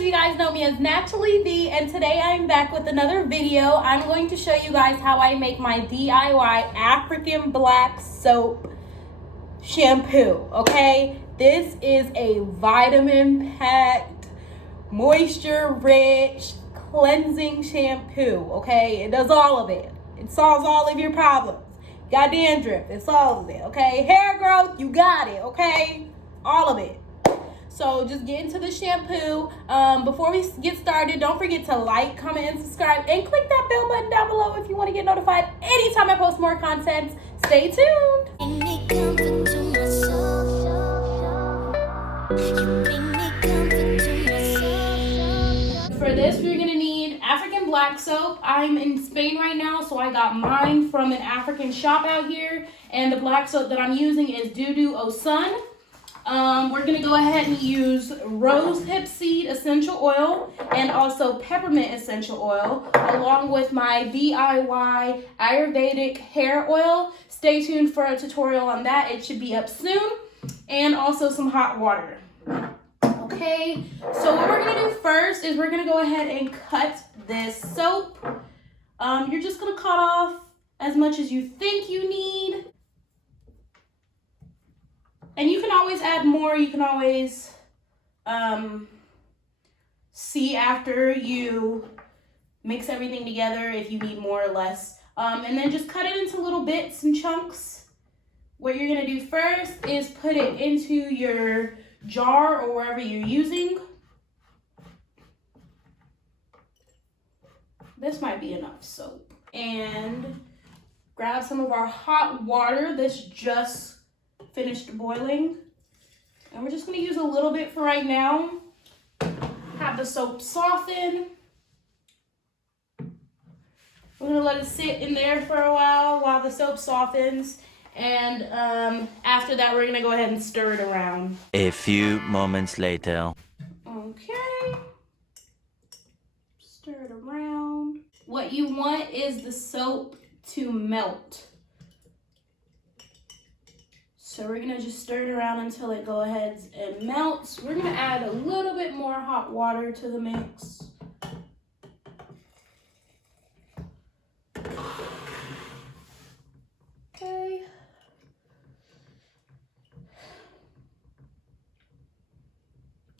of you guys know me as Naturally V, and today I'm back with another video. I'm going to show you guys how I make my DIY African black soap shampoo, okay? This is a vitamin-packed, moisture-rich, cleansing shampoo, okay? It does all of it. It solves all of your problems. Got dandruff, it solves it, okay? Hair growth, you got it, okay? All of it. So just get into the shampoo. Before we get started, don't forget to like, comment, and subscribe, and click that bell button down below if you want to get notified anytime I post more content. Stay tuned. For this, we're gonna need African black soap. I'm in Spain right now, so I got mine from an African shop out here, and the black soap that I'm using is Dudu Osun. We're gonna go ahead and use rosehip seed essential oil and also peppermint essential oil, along with my DIY Ayurvedic hair oil. Stay tuned for a tutorial on that. It should be up soon. And also some hot water. Okay, so what we're gonna do first is we're gonna go ahead and cut this soap. You're just gonna cut off as much as you think you need. And you can always add more. You can always see after you mix everything together if you need more or less. And then just cut it into little bits and chunks. What you're gonna do first is put it into your jar or wherever you're using. This might be enough soap. And grab some of our hot water. This just finished boiling. And we're just gonna use a little bit for right now. Have the soap soften. We're gonna let it sit in there for a while the soap softens. And after that, we're gonna go ahead and stir it around. A few moments later. Okay. Stir it around. What you want is the soap to melt. So we're gonna just stir it around until it goes ahead and melts. We're gonna add a little bit more hot water to the mix. Okay.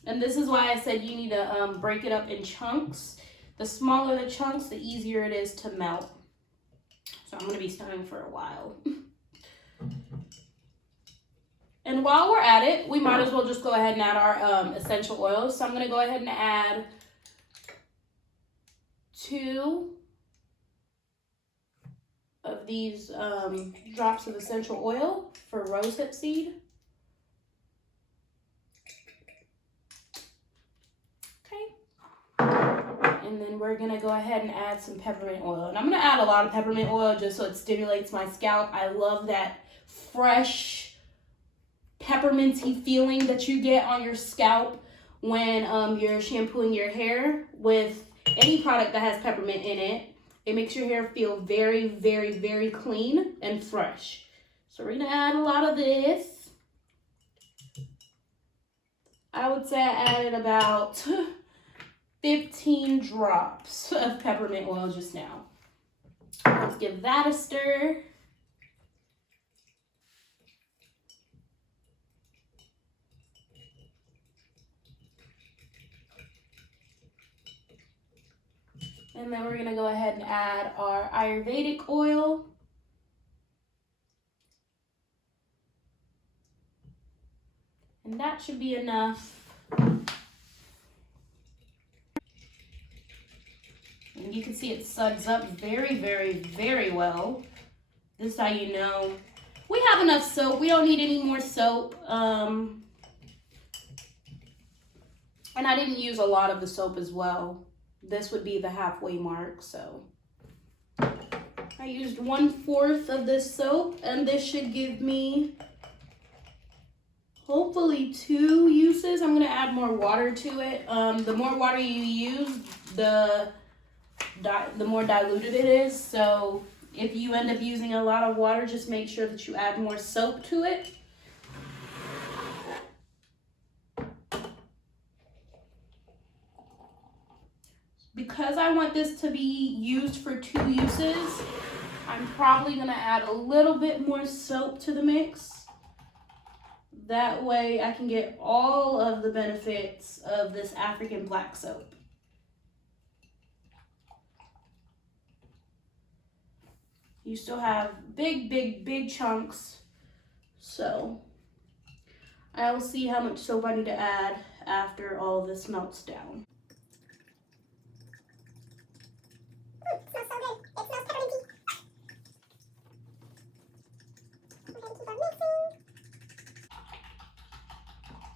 And this is why I said you need to break it up in chunks. The smaller the chunks, the easier it is to melt. So I'm gonna be stirring for a while. And while we're at it, we might as well just go ahead and add our essential oils. So I'm gonna go ahead and add 2 of these drops of essential oil for rosehip seed. And then we're gonna go ahead and add some peppermint oil. And I'm gonna add a lot of peppermint oil just so it stimulates my scalp. I love that fresh, pepperminty feeling that you get on your scalp when you're shampooing your hair with any product that has peppermint in it. It makes your hair feel very, very, very clean and fresh. So we're gonna add a lot of this. I would say I added about 15 drops of peppermint oil just now. Let's give that a stir. And then we're gonna go ahead and add our Ayurvedic oil. And that should be enough. And you can see it suds up very, very, very well. This is how you know we have enough soap. We don't need any more soap. And I didn't use a lot of the soap as well. This would be the halfway mark, so. I used 1/4 of this soap, and this should give me hopefully 2 uses. I'm gonna add more water to it. The more water you use, the more diluted it is. So if you end up using a lot of water, just make sure that you add more soap to it. Because I want this to be used for 2 uses, I'm probably gonna add a little bit more soap to the mix. That way I can get all of the benefits of this African black soap. You still have big chunks, so I will see how much soap I need to add after all of this melts down. It smells so good. It smells pepperminty. We're gonna keep on mixing.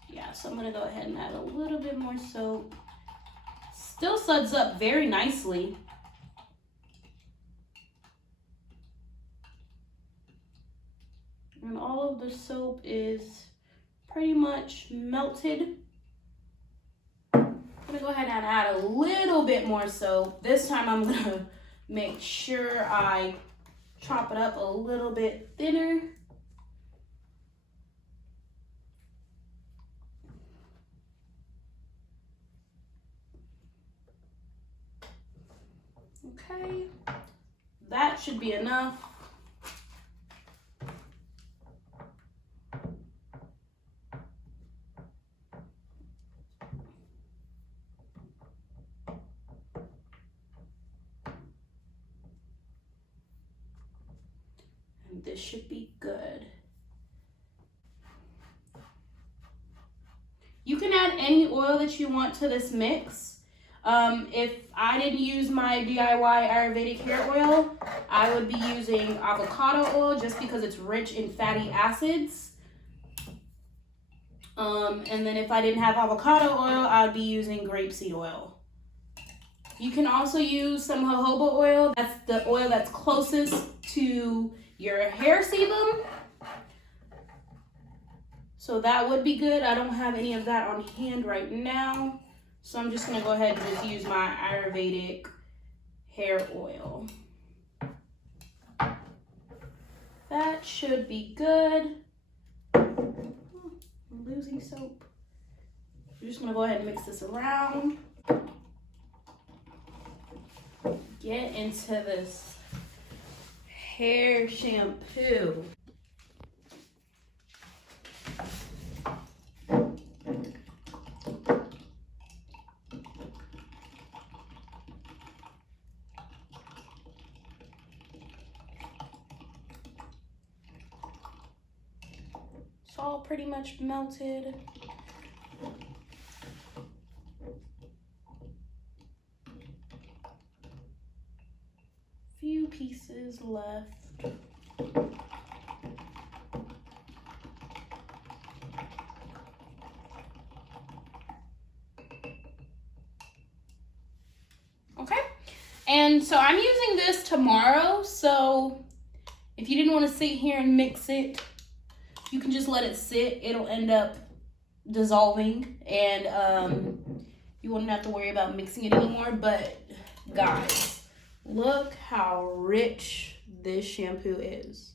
Yeah, so I'm gonna go ahead and add a little bit more soap. Still suds up very nicely. And all of the soap is pretty much melted. I'm gonna go ahead and add a little bit more soap. This time I'm gonna make sure I chop it up a little bit thinner. Okay, that should be enough. And this should be good. You can add any oil that you want to this mix. If I didn't use my DIY Ayurvedic hair oil, I would be using avocado oil just because it's rich in fatty acids. And then if I didn't have avocado oil, I would be using grapeseed oil. You can also use some jojoba oil. That's the oil that's closest to your hair sebum. So that would be good. I don't have any of that on hand right now. So I'm just gonna go ahead and just use my Ayurvedic hair oil. That should be good. I'm losing soap. I'm just gonna go ahead and mix this around. Get into this hair shampoo. It's all pretty much melted. Few pieces left. Okay, and so I'm using this tomorrow, so if you didn't want to sit here and mix it, you can just let it sit. It'll end up dissolving, and you won't have to worry about mixing it anymore. But guys, look how rich this shampoo is.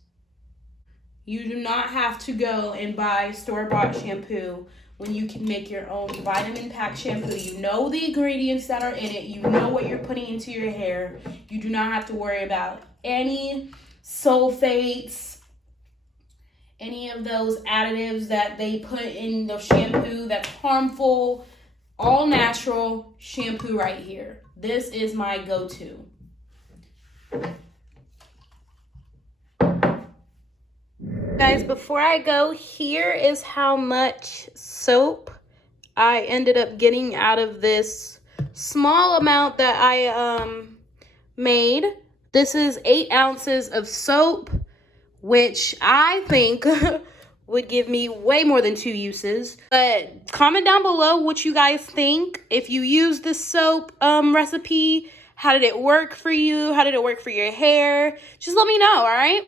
You do not have to go and buy store-bought shampoo when you can make your own vitamin pack shampoo. You know the ingredients that are in it. You know what you're putting into your hair. You do not have to worry about any sulfates, any of those additives that they put in the shampoo that's harmful. All natural shampoo right here. This is my go-to. Guys, before I go, here is how much soap I ended up getting out of this small amount that I made. This is 8 ounces of soap, which I think would give me way more than 2 uses. But comment down below what you guys think. If you use this soap recipe, how did it work for you? How did it work for your hair? Just let me know, all right?